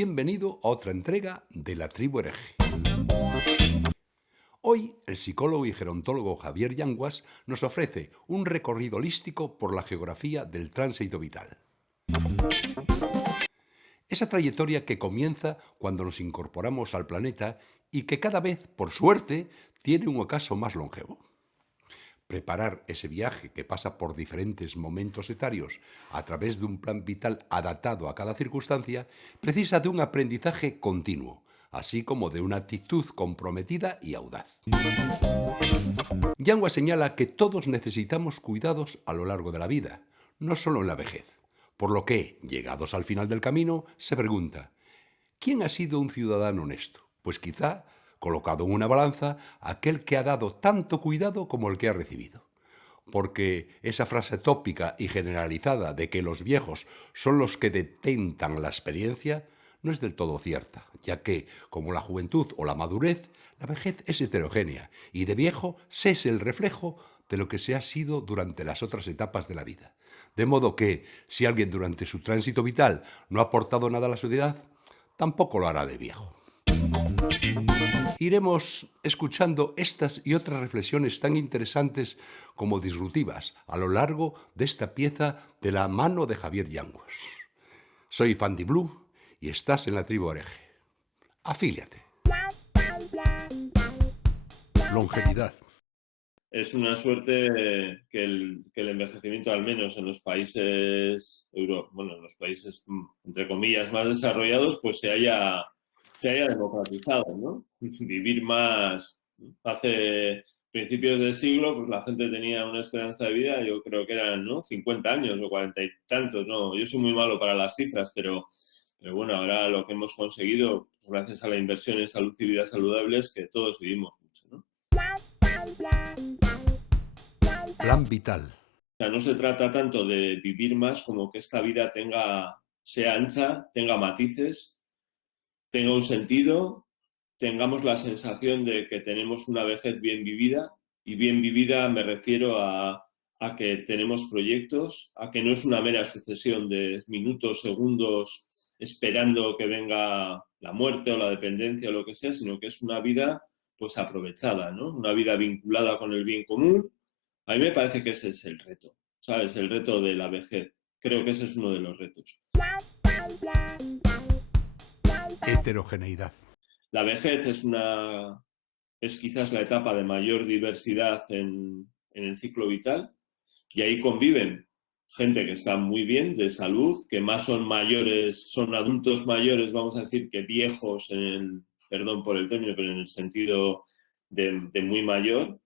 Bienvenido a otra entrega de La Tribu Hereje. Hoy, el psicólogo y gerontólogo Javier Yanguas nos ofrece un recorrido holístico por la geografía del tránsito vital. Esa trayectoria que comienza cuando nos incorporamos al planeta y que cada vez, por suerte, tiene un ocaso más longevo. Preparar ese viaje que pasa por diferentes momentos etarios a través de un plan vital adaptado a cada circunstancia precisa de un aprendizaje continuo, así como de una actitud comprometida y audaz. Yanguas señala que todos necesitamos cuidados a lo largo de la vida, no solo en la vejez, por lo que, llegados al final del camino, se pregunta: ¿quién ha sido un ciudadano honesto? Pues quizá, colocado en una balanza, aquel que ha dado tanto cuidado como el que ha recibido. Porque esa frase tópica y generalizada de que los viejos son los que detentan la experiencia no es del todo cierta, ya que, como la juventud o la madurez, la vejez es heterogénea y de viejo se es el reflejo de lo que se ha sido durante las otras etapas de la vida. De modo que, si alguien durante su tránsito vital no ha aportado nada a la sociedad, tampoco lo hará de viejo. Iremos escuchando estas y otras reflexiones tan interesantes como disruptivas a lo largo de esta pieza de la mano de Javier Yanguas. Soy Fandi Blue y estás en La Tribu Hereje. Afíliate. Longevidad. Es una suerte que el envejecimiento, al menos en los países en los países entre comillas más desarrollados, pues se haya democratizado, ¿no? Vivir más. Hace principios del siglo, pues la gente tenía una esperanza de vida, yo creo que eran, ¿no?, 50 años o 40 y tantos, ¿no? Yo soy muy malo para las cifras, pero bueno, ahora lo que hemos conseguido, pues gracias a la inversión en salud y vida saludable, es que todos vivimos mucho, ¿no? Plan vital. O sea, no se trata tanto de vivir más como que esta vida sea ancha, tenga matices, tenga un sentido, tengamos la sensación de que tenemos una vejez bien vivida, y bien vivida me refiero a que tenemos proyectos, a que no es una mera sucesión de minutos, segundos, esperando que venga la muerte o la dependencia o lo que sea, sino que es una vida pues aprovechada, ¿no? Una vida vinculada con el bien común. A mí me parece que ese es el reto, ¿sabes? El reto de la vejez. Creo que ese es uno de los retos. Heterogeneidad. La vejez es quizás la etapa de mayor diversidad en el ciclo vital, y ahí conviven gente que está muy bien de salud, que más son mayores, son adultos mayores, vamos a decir, que viejos, perdón por el término, pero en el sentido de muy mayor.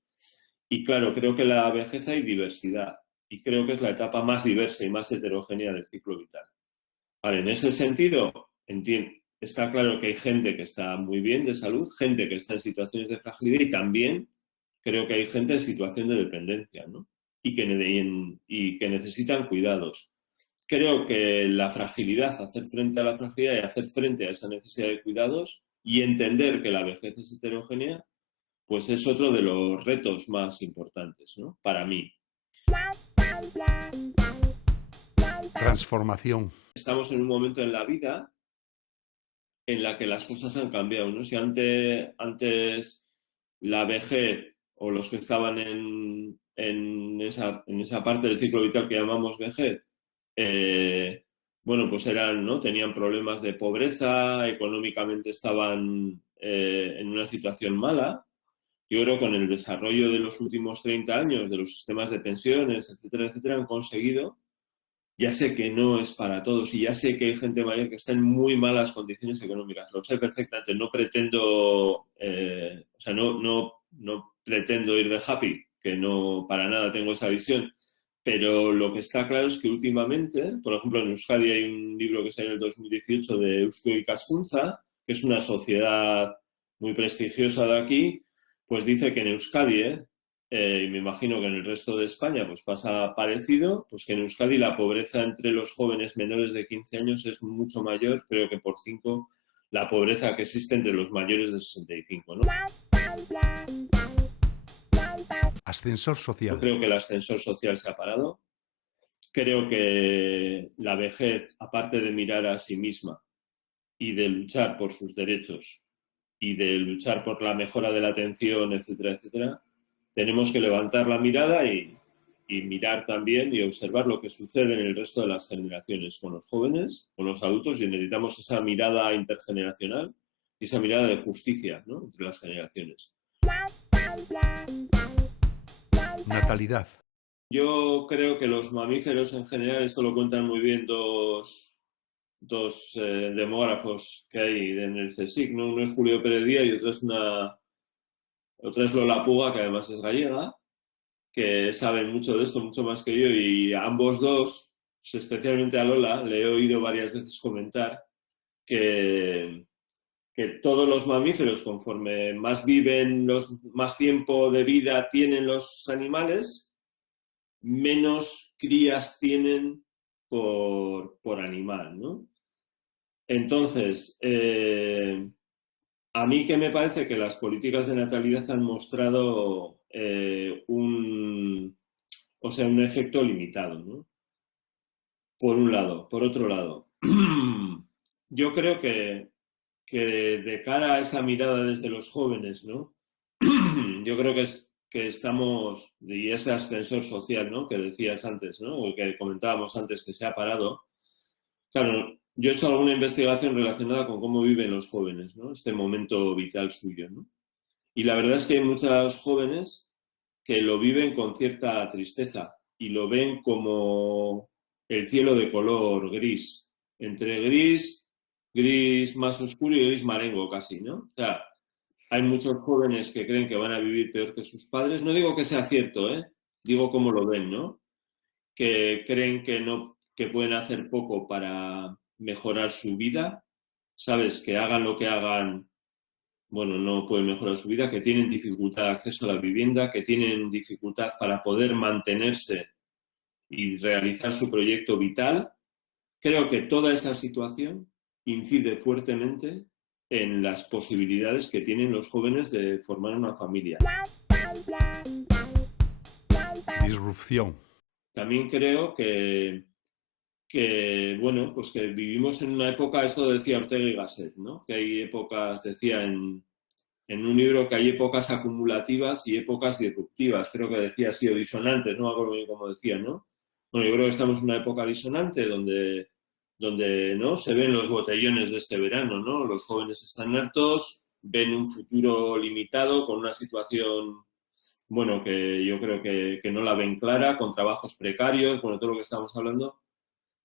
Y claro, creo que en la vejez hay diversidad, y creo que es la etapa más diversa y más heterogénea del ciclo vital. Vale, en ese sentido, está claro que hay gente que está muy bien de salud, gente que está en situaciones de fragilidad, y también creo que hay gente en situación de dependencia, ¿no? Y que necesitan cuidados. Creo que la fragilidad, hacer frente a la fragilidad y hacer frente a esa necesidad de cuidados y entender que la vejez es heterogénea, pues es otro de los retos más importantes, ¿no?, para mí. Transformación. Estamos en un momento en la vida en la que las cosas han cambiado, ¿no? Si antes la vejez, o los que estaban en esa parte del ciclo vital que llamamos vejez, pues eran, ¿no?, tenían problemas de pobreza, económicamente estaban en una situación mala. Yo creo que con el desarrollo de los últimos 30 años de los sistemas de pensiones, etcétera, etcétera, han conseguido. Ya sé que no es para todos, y ya sé que hay gente mayor que está en muy malas condiciones económicas. Lo sé perfectamente. No pretendo, no pretendo ir de happy, que no para nada tengo esa visión. Pero lo que está claro es que últimamente, por ejemplo, en Euskadi hay un libro que salió en el 2018 de Eusko Ikaskuntza, que es una sociedad muy prestigiosa de aquí, pues dice que en Euskadi, y me imagino que en el resto de España pues pasa parecido, pues que en Euskadi la pobreza entre los jóvenes menores de 15 años es mucho mayor, creo que por 5, la pobreza que existe entre los mayores de 65, ¿no? Ascensor social. Yo creo que el ascensor social se ha parado. Creo que la vejez, aparte de mirar a sí misma y de luchar por sus derechos y de luchar por la mejora de la atención, etcétera, etcétera, tenemos que levantar la mirada y mirar también y observar lo que sucede en el resto de las generaciones, con los jóvenes, con los adultos, y necesitamos esa mirada intergeneracional y esa mirada de justicia, ¿no?, entre las generaciones. Natalidad. Yo creo que los mamíferos en general, esto lo cuentan muy bien dos demógrafos que hay en el CSIC, ¿no? Uno es Julio Pérez Díaz y otra es Lola Puga, que además es gallega, que saben mucho de esto, mucho más que yo, y a ambos dos, especialmente a Lola, le he oído varias veces comentar que todos los mamíferos, conforme más viven, más tiempo de vida tienen los animales, menos crías tienen por animal, ¿no? Entonces, a mí que me parece que las políticas de natalidad han mostrado un efecto limitado, ¿no? Por un lado. Por otro lado, yo creo que de cara a esa mirada desde los jóvenes, ¿no? Yo creo que estamos, y ese ascensor social, ¿no?, que decías antes, ¿no?, o que comentábamos antes, que se ha parado. Claro, yo he hecho alguna investigación relacionada con cómo viven los jóvenes, ¿no?, este momento vital suyo, ¿no? Y la verdad es que hay muchos jóvenes que lo viven con cierta tristeza y lo ven como el cielo de color gris, entre gris más oscuro y gris marengo casi, ¿no? O sea, hay muchos jóvenes que creen que van a vivir peor que sus padres. No digo que sea cierto, digo cómo lo ven, ¿no? Que creen que pueden hacer poco para mejorar su vida, ¿sabes? Que hagan lo que hagan, bueno, no pueden mejorar su vida, que tienen dificultad de acceso a la vivienda, que tienen dificultad para poder mantenerse y realizar su proyecto vital. Creo que toda esa situación incide fuertemente en las posibilidades que tienen los jóvenes de formar una familia. Disrupción. También creo que bueno, pues que vivimos en una época, esto decía Ortega y Gasset, ¿no?, que hay épocas, decía en un libro, que hay épocas acumulativas y épocas disruptivas. Creo que decía así, o disonantes, no me acuerdo bien cómo decía, ¿no? Bueno, yo creo que estamos en una época disonante donde ¿no?, se ven los botellones de este verano, ¿no? Los jóvenes están hartos, ven un futuro limitado con una situación, bueno, que yo creo que no la ven clara, con trabajos precarios, bueno, todo lo que estamos hablando.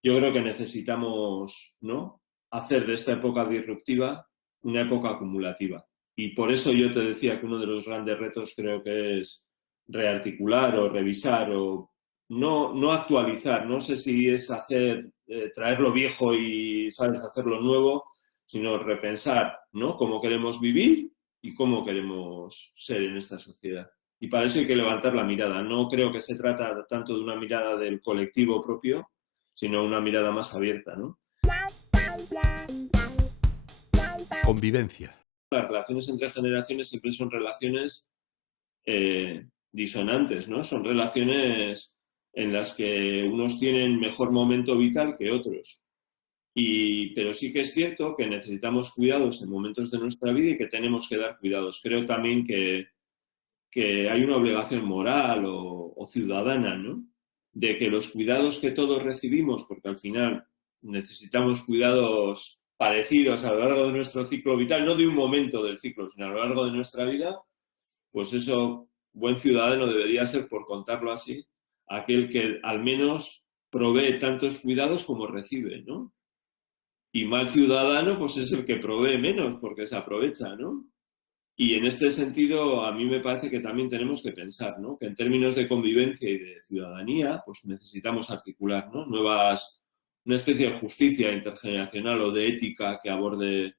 Yo creo que necesitamos, ¿no?, hacer de esta época disruptiva una época acumulativa. Y por eso yo te decía que uno de los grandes retos creo que es rearticular o revisar o no actualizar, no sé si es traer lo viejo y, ¿sabes?, hacerlo nuevo, sino repensar, ¿no?, cómo queremos vivir y cómo queremos ser en esta sociedad. Y para eso hay que levantar la mirada. No creo que se trata tanto de una mirada del colectivo propio, sino una mirada más abierta, ¿no? Convivencia. Las relaciones entre generaciones siempre son relaciones disonantes, ¿no? Son relaciones en las que unos tienen mejor momento vital que otros. Pero sí que es cierto que necesitamos cuidados en momentos de nuestra vida y que tenemos que dar cuidados. Creo también que hay una obligación moral o ciudadana, ¿no?, de que los cuidados que todos recibimos, porque al final necesitamos cuidados parecidos a lo largo de nuestro ciclo vital, no de un momento del ciclo, sino a lo largo de nuestra vida, pues eso, buen ciudadano debería ser, por contarlo así, aquel que al menos provee tantos cuidados como recibe, ¿no? Y mal ciudadano, pues es el que provee menos, porque se aprovecha, ¿no? Y en este sentido, a mí me parece que también tenemos que pensar, ¿no?, que en términos de convivencia y de ciudadanía, pues necesitamos articular, ¿no?, una especie de justicia intergeneracional o de ética que aborde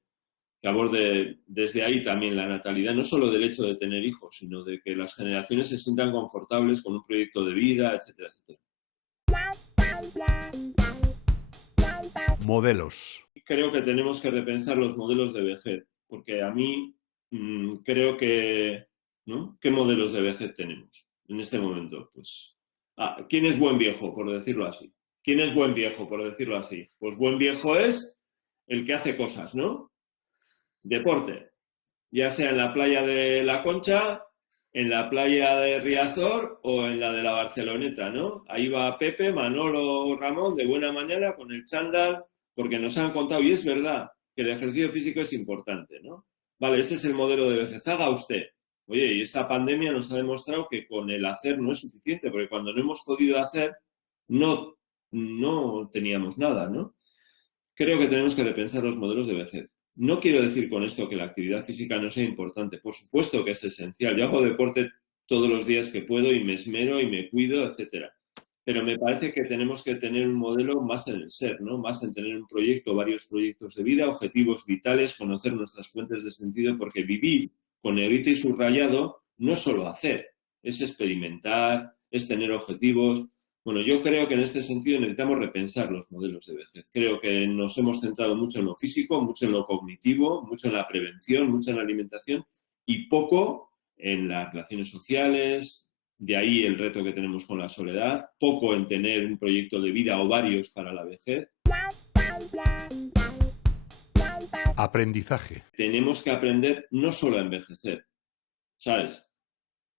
desde ahí también la natalidad, no solo del hecho de tener hijos, sino de que las generaciones se sientan confortables con un proyecto de vida, etcétera, etcétera. Modelos. Creo que tenemos que repensar los modelos de vejez, porque a mí creo que, ¿no?, ¿qué modelos de vejez tenemos en este momento? Pues, ¿quién es buen viejo, por decirlo así? ¿Quién es buen viejo, por decirlo así? Pues buen viejo es el que hace cosas, ¿no? Deporte, ya sea en la playa de La Concha, en la playa de Riazor o en la de la Barceloneta, ¿no? Ahí va Pepe, Manolo, Ramón de buena mañana con el chándal, porque nos han contado, y es verdad, que el ejercicio físico es importante, ¿no? Vale, ese es el modelo de vejez, haga usted. Oye, y esta pandemia nos ha demostrado que con el hacer no es suficiente, porque cuando no hemos podido hacer, no teníamos nada, ¿no? Creo que tenemos que repensar los modelos de vejez. No quiero decir con esto que la actividad física no sea importante. Por supuesto que es esencial. Yo hago deporte todos los días que puedo y me esmero y me cuido, etcétera. Pero me parece que tenemos que tener un modelo más en el ser, ¿no? Más en tener un proyecto, varios proyectos de vida, objetivos vitales, conocer nuestras fuentes de sentido, porque vivir con negrita y subrayado no es solo hacer, es experimentar, es tener objetivos. Bueno, yo creo que en este sentido necesitamos repensar los modelos de vejez. Creo que nos hemos centrado mucho en lo físico, mucho en lo cognitivo, mucho en la prevención, mucho en la alimentación y poco en las relaciones sociales. De ahí el reto que tenemos con la soledad, poco en tener un proyecto de vida o varios para la vejez. Aprendizaje. Tenemos que aprender no solo a envejecer, ¿sabes?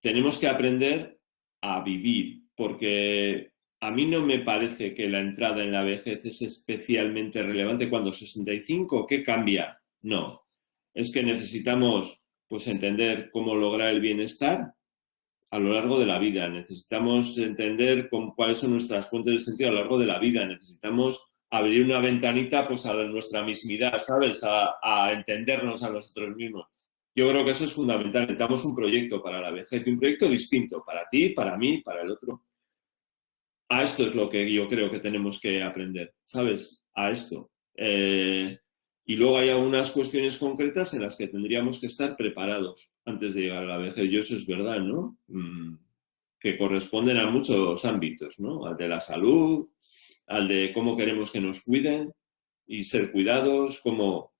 Tenemos que aprender a vivir, porque a mí no me parece que la entrada en la vejez es especialmente relevante cuando 65, ¿qué cambia? No, es que necesitamos pues entender cómo lograr el bienestar a lo largo de la vida, necesitamos entender cuáles son nuestras fuentes de sentido a lo largo de la vida, necesitamos abrir una ventanita pues a nuestra mismidad, ¿sabes? A entendernos a nosotros mismos. Yo creo que eso es fundamental. Necesitamos un proyecto para la vejez, un proyecto distinto para ti, para mí, para el otro. A esto es lo que yo creo que tenemos que aprender, ¿sabes? A esto. Y luego hay algunas cuestiones concretas en las que tendríamos que estar preparados antes de llegar a la vejez. Y eso es verdad, ¿no? Que corresponden a muchos ámbitos, ¿no? Al de la salud, al de cómo queremos que nos cuiden y ser cuidados, cómo...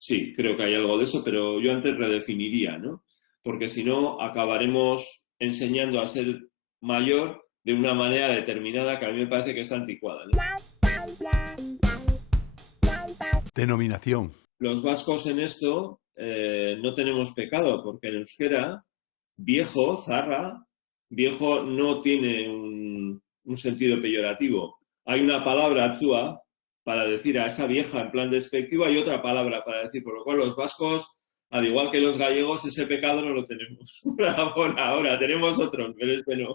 Sí, creo que hay algo de eso, pero yo antes redefiniría, ¿no? Porque si no, acabaremos enseñando a ser mayor de una manera determinada que a mí me parece que es anticuada, ¿no? Denominación. Los vascos en esto no tenemos pecado, porque en euskera, viejo, zarra, viejo no tiene un sentido peyorativo. Hay una palabra, atzua, para decir a esa vieja en plan despectivo, hay otra palabra para decir, por lo cual los vascos, al igual que los gallegos, ese pecado no lo tenemos. Por ahora, tenemos otros, pero este no.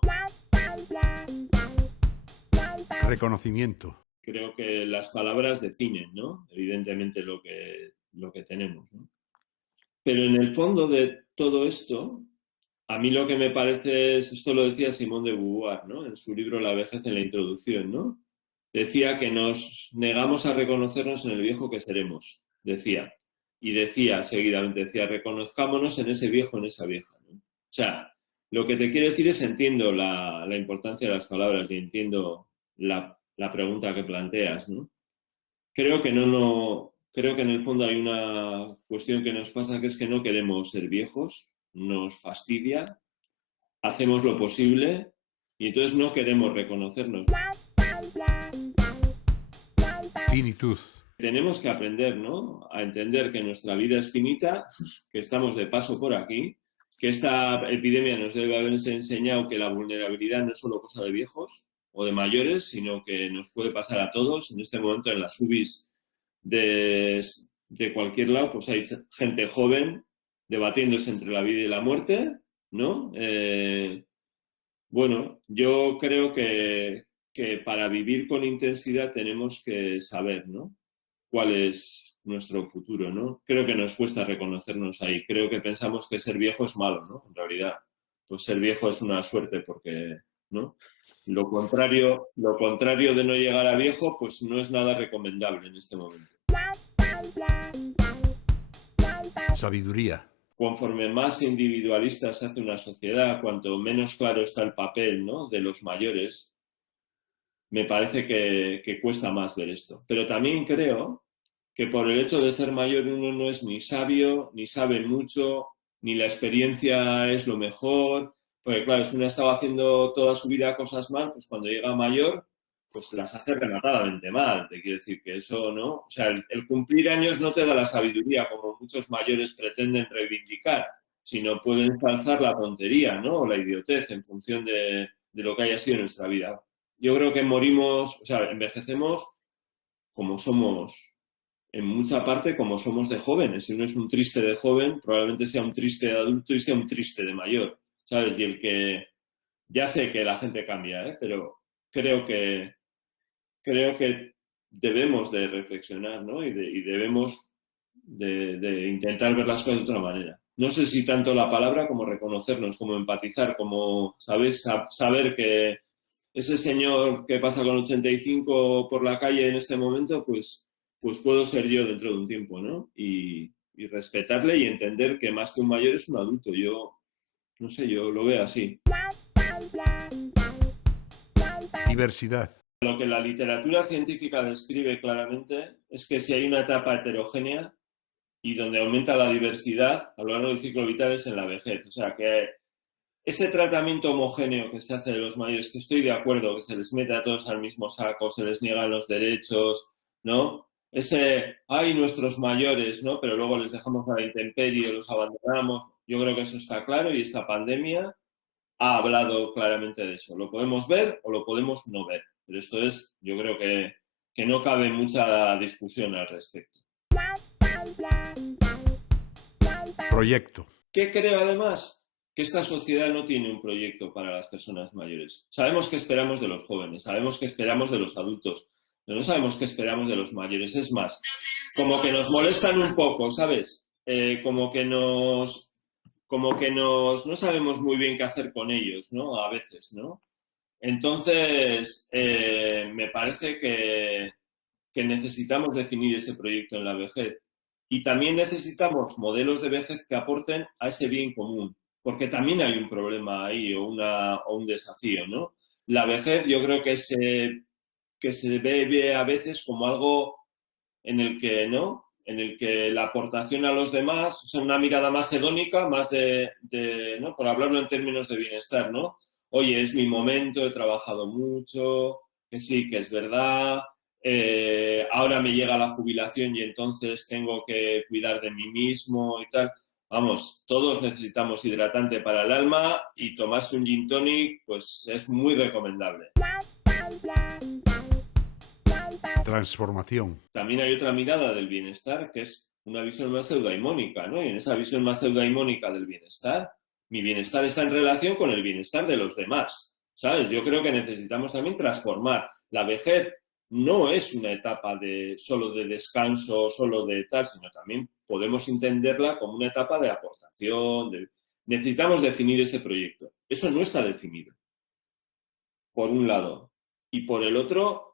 Reconocimiento. Creo que las palabras definen, ¿no? Evidentemente lo que tenemos, ¿no? Pero en el fondo de todo esto, a mí lo que me parece es, esto lo decía Simone de Beauvoir, ¿no? En su libro La vejez en la introducción, ¿no? Decía que nos negamos a reconocernos en el viejo que seremos, decía. Y decía seguidamente, decía, reconozcámonos en ese viejo, en esa vieja, ¿no? O sea, lo que te quiero decir es entiendo la importancia de las palabras y entiendo la pregunta que planteas, ¿no? Creo que creo que en el fondo hay una cuestión que nos pasa, que es que no queremos ser viejos, nos fastidia, hacemos lo posible y entonces no queremos reconocernos. Finitud. Tenemos que aprender, ¿no? A entender que nuestra vida es finita, que estamos de paso por aquí, que esta epidemia nos debe haberse enseñado que la vulnerabilidad no es solo cosa de viejos o de mayores, sino que nos puede pasar a todos. En este momento en las UBIs de cualquier lado, pues hay gente joven debatiéndose entre la vida y la muerte, ¿no? Bueno, yo creo que para vivir con intensidad tenemos que saber, ¿no? Cuál es nuestro futuro, ¿no? Creo que nos cuesta reconocernos ahí. Creo que pensamos que ser viejo es malo, ¿no? En realidad, pues ser viejo es una suerte porque, ¿no? Lo contrario de no llegar a viejo, pues no es nada recomendable en este momento. Sabiduría. Conforme más individualista se hace una sociedad, cuanto menos claro está el papel, ¿no? De los mayores, me parece que cuesta más ver esto. Pero también creo que por el hecho de ser mayor uno no es ni sabio, ni sabe mucho, ni la experiencia es lo mejor. Porque claro, si uno ha estado haciendo toda su vida cosas mal, pues cuando llega mayor, pues las hace rematadamente mal. Te quiero decir que eso, ¿no? O sea, el cumplir años no te da la sabiduría, como muchos mayores pretenden reivindicar, sino pueden calzar la tontería, ¿no? O la idiotez en función de lo que haya sido nuestra vida. Yo creo que morimos, o sea, envejecemos como somos, en mucha parte como somos de jóvenes. Si uno es un triste de joven, probablemente sea un triste de adulto y sea un triste de mayor, ¿sabes? Y el que, ya sé que la gente cambia, ¿eh? Pero creo que debemos de reflexionar, ¿no? Y debemos de intentar ver las cosas de otra manera. No sé si tanto la palabra como reconocernos, como empatizar, como, ¿sabes? Saber que ese señor que pasa con 85 por la calle en este momento, pues puedo ser yo dentro de un tiempo, ¿no? Y respetarle y entender que más que un mayor es un adulto. Yo, no sé, yo lo veo así. Diversidad. Lo que la literatura científica describe claramente es que si hay una etapa heterogénea y donde aumenta la diversidad a lo largo del ciclo vital es en la vejez. O sea, que ese tratamiento homogéneo que se hace de los mayores, que estoy de acuerdo, que se les mete a todos al mismo saco, se les niegan los derechos, ¿no? Ese, hay nuestros mayores, ¿no? Pero luego les dejamos a la intemperie, los abandonamos. Yo creo que eso está claro y esta pandemia ha hablado claramente de eso. Lo podemos ver o lo podemos no ver. Pero esto es, yo creo que no cabe mucha discusión al respecto. Proyecto. ¿Qué creo además? Que esta sociedad no tiene un proyecto para las personas mayores. Sabemos qué esperamos de los jóvenes, sabemos qué esperamos de los adultos, pero no sabemos qué esperamos de los mayores. Es más, como que nos molestan un poco, ¿sabes? Como que no sabemos muy bien qué hacer con ellos, ¿no? A veces, ¿no? Entonces, me parece que necesitamos definir ese proyecto en la vejez. Y también necesitamos modelos de vejez que aporten a ese bien común, porque también hay un problema ahí o un desafío, ¿no? La vejez yo creo que se ve a veces como algo en el que, ¿no? En el que la aportación a los demás, o sea, una mirada más hedónica, más ¿no? Por hablarlo en términos de bienestar, ¿no? Oye, es mi momento, he trabajado mucho, que sí, que es verdad, ahora me llega la jubilación y entonces tengo que cuidar de mí mismo y tal. Vamos, todos necesitamos hidratante para el alma y tomarse un gin tonic, pues es muy recomendable. Transformación. También hay otra mirada del bienestar que es una visión más eudaimónica, ¿no? Y en esa visión más eudaimónica del bienestar, mi bienestar está en relación con el bienestar de los demás, ¿sabes? Yo creo que necesitamos también transformar. La vejez no es una etapa solo de descanso, solo de tal, sino también podemos entenderla como una etapa de aportación. Necesitamos definir ese proyecto. Eso no está definido, por un lado. Y por el otro,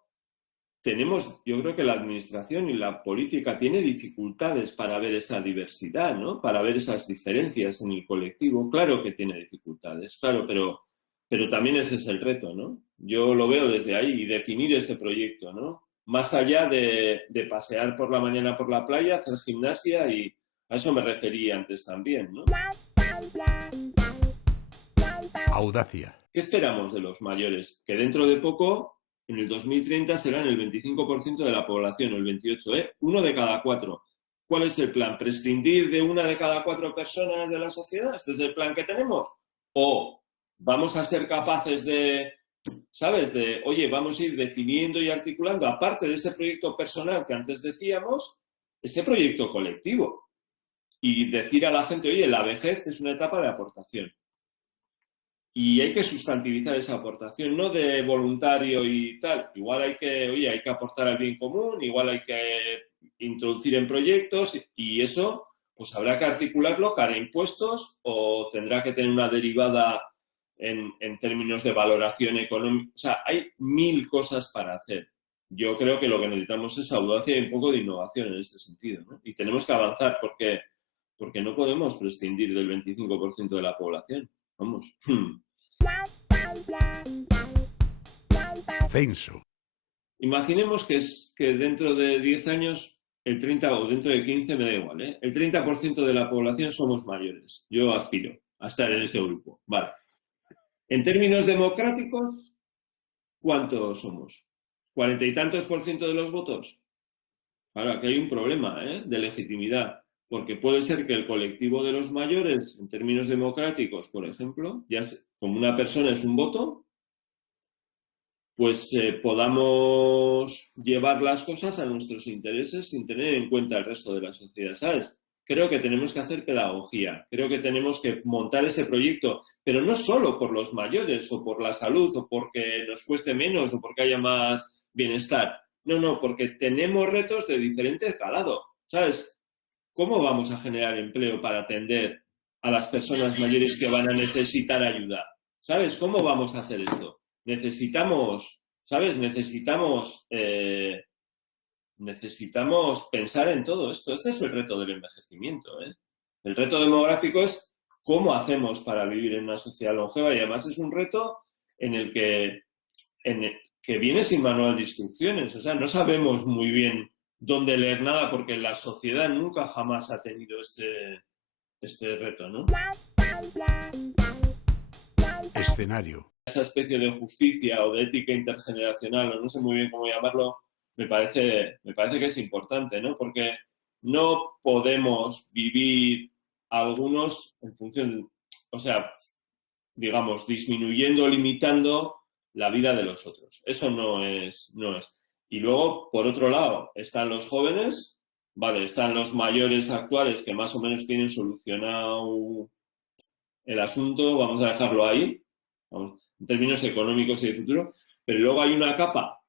yo creo que la administración y la política tiene dificultades para ver esa diversidad, ¿no? Para ver esas diferencias en el colectivo. Claro que tiene dificultades, claro, pero también ese es el reto, ¿no? Yo lo veo desde ahí y definir ese proyecto, ¿no? Más allá de pasear por la mañana por la playa, hacer gimnasia y a eso me refería antes también, ¿no? Audacia. ¿Qué esperamos de los mayores? Que dentro de poco, en el 2030, serán el 25% de la población, o el 28%, ¿eh? 1 de cada 4. ¿Cuál es el plan? ¿Prescindir de 1 de cada 4 personas de la sociedad? ¿Este es el plan que tenemos? ¿O vamos a ser capaces de, ¿sabes? Oye, vamos a ir definiendo y articulando, aparte de ese proyecto personal que antes decíamos, ese proyecto colectivo? Y decir a la gente, oye, la vejez es una etapa de aportación. Y hay que sustantivizar esa aportación, no de voluntario y tal. Igual hay que aportar al bien común, igual hay que introducir en proyectos y eso, pues habrá que articularlo cara a impuestos o tendrá que tener una derivada en términos de valoración económica. O sea, hay 1000 cosas para hacer. Yo creo que lo que necesitamos es audacia y un poco de innovación en este sentido, ¿no? Y tenemos que avanzar porque no podemos prescindir del 25% de la población. Vamos. Censo. Imaginemos que dentro de 10 años, el 30 o dentro de 15, me da igual, ¿eh? El 30% de la población somos mayores. Yo aspiro a estar en ese grupo. Vale. En términos democráticos, ¿cuántos somos? 40 y tantos por ciento de los votos. Claro, aquí hay un problema de legitimidad, porque puede ser que el colectivo de los mayores, en términos democráticos, por ejemplo, como una persona es un voto, pues podamos llevar las cosas a nuestros intereses sin tener en cuenta el resto de la sociedad, ¿sabes? Creo que tenemos que hacer pedagogía, creo que tenemos que montar ese proyecto, pero no solo por los mayores o por la salud o porque nos cueste menos o porque haya más bienestar. No, porque tenemos retos de diferente calado, ¿sabes? ¿Cómo vamos a generar empleo para atender a las personas mayores que van a necesitar ayuda? ¿Sabes? ¿Cómo vamos a hacer esto? Necesitamos, ¿sabes? Necesitamos pensar en todo esto. Este es el reto del envejecimiento, ¿eh? El reto demográfico es cómo hacemos para vivir en una sociedad longeva, y además es un reto en el que viene sin manual de instrucciones. O sea, no sabemos muy bien dónde leer nada porque la sociedad nunca jamás ha tenido este reto, ¿no? Escenario. Esa especie de justicia o de ética intergeneracional, o no sé muy bien cómo llamarlo, me parece que es importante, ¿no? Porque no podemos vivir algunos en función, o sea, digamos, disminuyendo o limitando la vida de los otros. Eso no es. Y luego, por otro lado, están los jóvenes, vale, están los mayores actuales que más o menos tienen solucionado el asunto, vamos a dejarlo ahí, vamos, en términos económicos y de futuro, pero luego hay una capa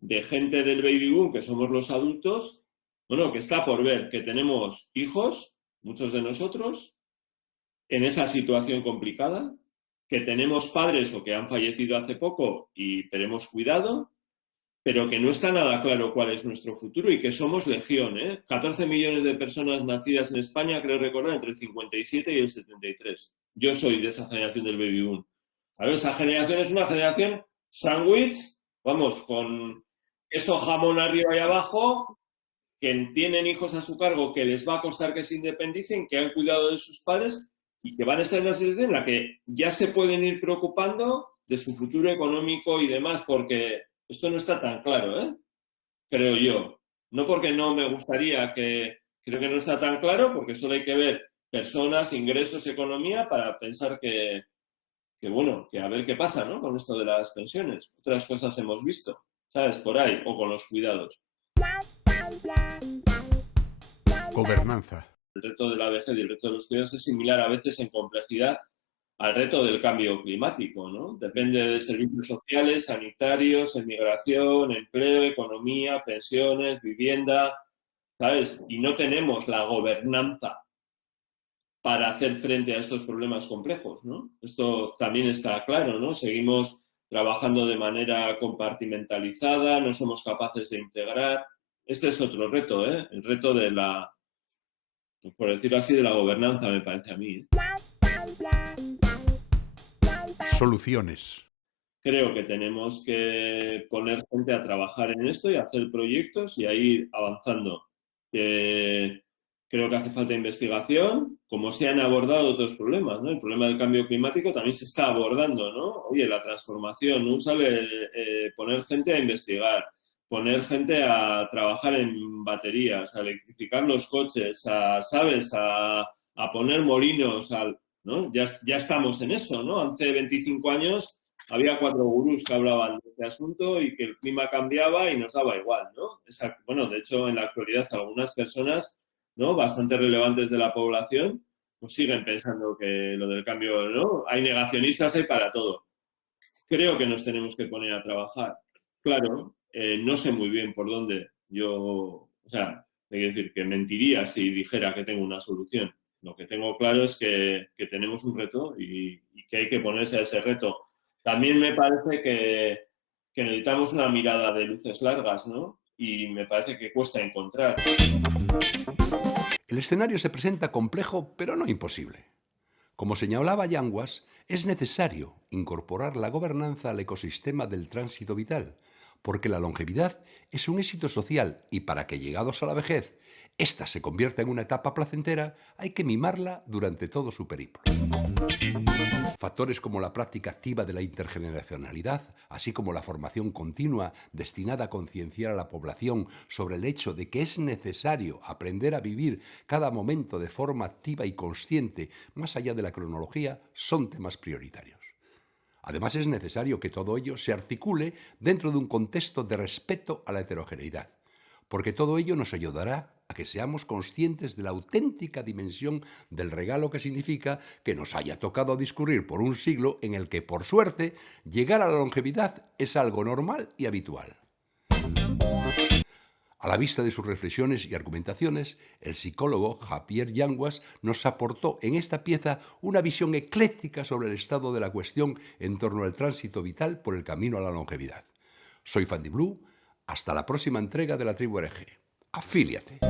de gente del baby boom, que somos los adultos, bueno, que está por ver, que tenemos hijos, muchos de nosotros, en esa situación complicada, que tenemos padres o que han fallecido hace poco y tenemos cuidado, pero que no está nada claro cuál es nuestro futuro y que somos legión, 14 millones de personas nacidas en España, creo recordar, entre el 57 y el 73. Yo soy de esa generación del baby boom. A ver, esa generación es una generación sándwich, vamos, con queso jamón arriba y abajo, que tienen hijos a su cargo que les va a costar que se independicen, que han cuidado de sus padres y que van a estar en una situación en la que ya se pueden ir preocupando de su futuro económico y demás, porque esto no está tan claro, creo yo. No porque no me gustaría, creo que no está tan claro, porque solo hay que ver personas, ingresos, economía, para pensar que bueno, que a ver qué pasa, ¿no? Con esto de las pensiones. Otras cosas hemos visto, ¿sabes? Por ahí, o con los cuidados. Gobernanza. El reto de la vejez y el reto de los cuidados es similar a veces en complejidad al reto del cambio climático, ¿no? Depende de servicios sociales, sanitarios, emigración, empleo, economía, pensiones, vivienda, ¿sabes? Y no tenemos la gobernanza para hacer frente a estos problemas complejos, ¿no? Esto también está claro, ¿no? Seguimos trabajando de manera compartimentalizada, no somos capaces de integrar. Este es otro reto, el reto de la, pues por decirlo así, de la gobernanza, me parece a mí. Soluciones. Creo que tenemos que poner gente a trabajar en esto y hacer proyectos y a ir avanzando. Creo que hace falta investigación, como se han abordado otros problemas, ¿no? El problema del cambio climático también se está abordando, ¿no? Oye, la transformación, no usarle, poner gente a investigar, poner gente a trabajar en baterías, a electrificar los coches, ¿sabes? A poner molinos, ¿no? Ya estamos en eso, ¿no? Hace 25 años había 4 gurús que hablaban de este asunto y que el clima cambiaba y nos daba igual, ¿no? Bueno, de hecho, en la actualidad algunas personas, ¿no?, bastante relevantes de la población, pues siguen pensando que lo del cambio, ¿no? Hay negacionistas, hay para todo. Creo que nos tenemos que poner a trabajar. Claro, no sé muy bien por dónde. O sea, hay que decir que mentiría si dijera que tengo una solución. Lo que tengo claro es que tenemos un reto y que hay que ponerse a ese reto. También me parece que necesitamos una mirada de luces largas, ¿no? Y me parece que cuesta encontrar. El escenario se presenta complejo, pero no imposible. Como señalaba Yanguas, es necesario incorporar la gobernanza al ecosistema del tránsito vital, porque la longevidad es un éxito social y para que llegados a la vejez, ésta se convierta en una etapa placentera, hay que mimarla durante todo su periplo. Factores como la práctica activa de la intergeneracionalidad, así como la formación continua destinada a concienciar a la población sobre el hecho de que es necesario aprender a vivir cada momento de forma activa y consciente, más allá de la cronología, son temas prioritarios. Además, es necesario que todo ello se articule dentro de un contexto de respeto a la heterogeneidad, porque todo ello nos ayudará a que seamos conscientes de la auténtica dimensión del regalo que significa que nos haya tocado discurrir por un siglo en el que, por suerte, llegar a la longevidad es algo normal y habitual. A la vista de sus reflexiones y argumentaciones, el psicólogo Javier Yanguas nos aportó en esta pieza una visión ecléctica sobre el estado de la cuestión en torno al tránsito vital por el camino a la longevidad. Soy Fandy Blue. Hasta la próxima entrega de La Tribu Hereje. ¡Afíliate!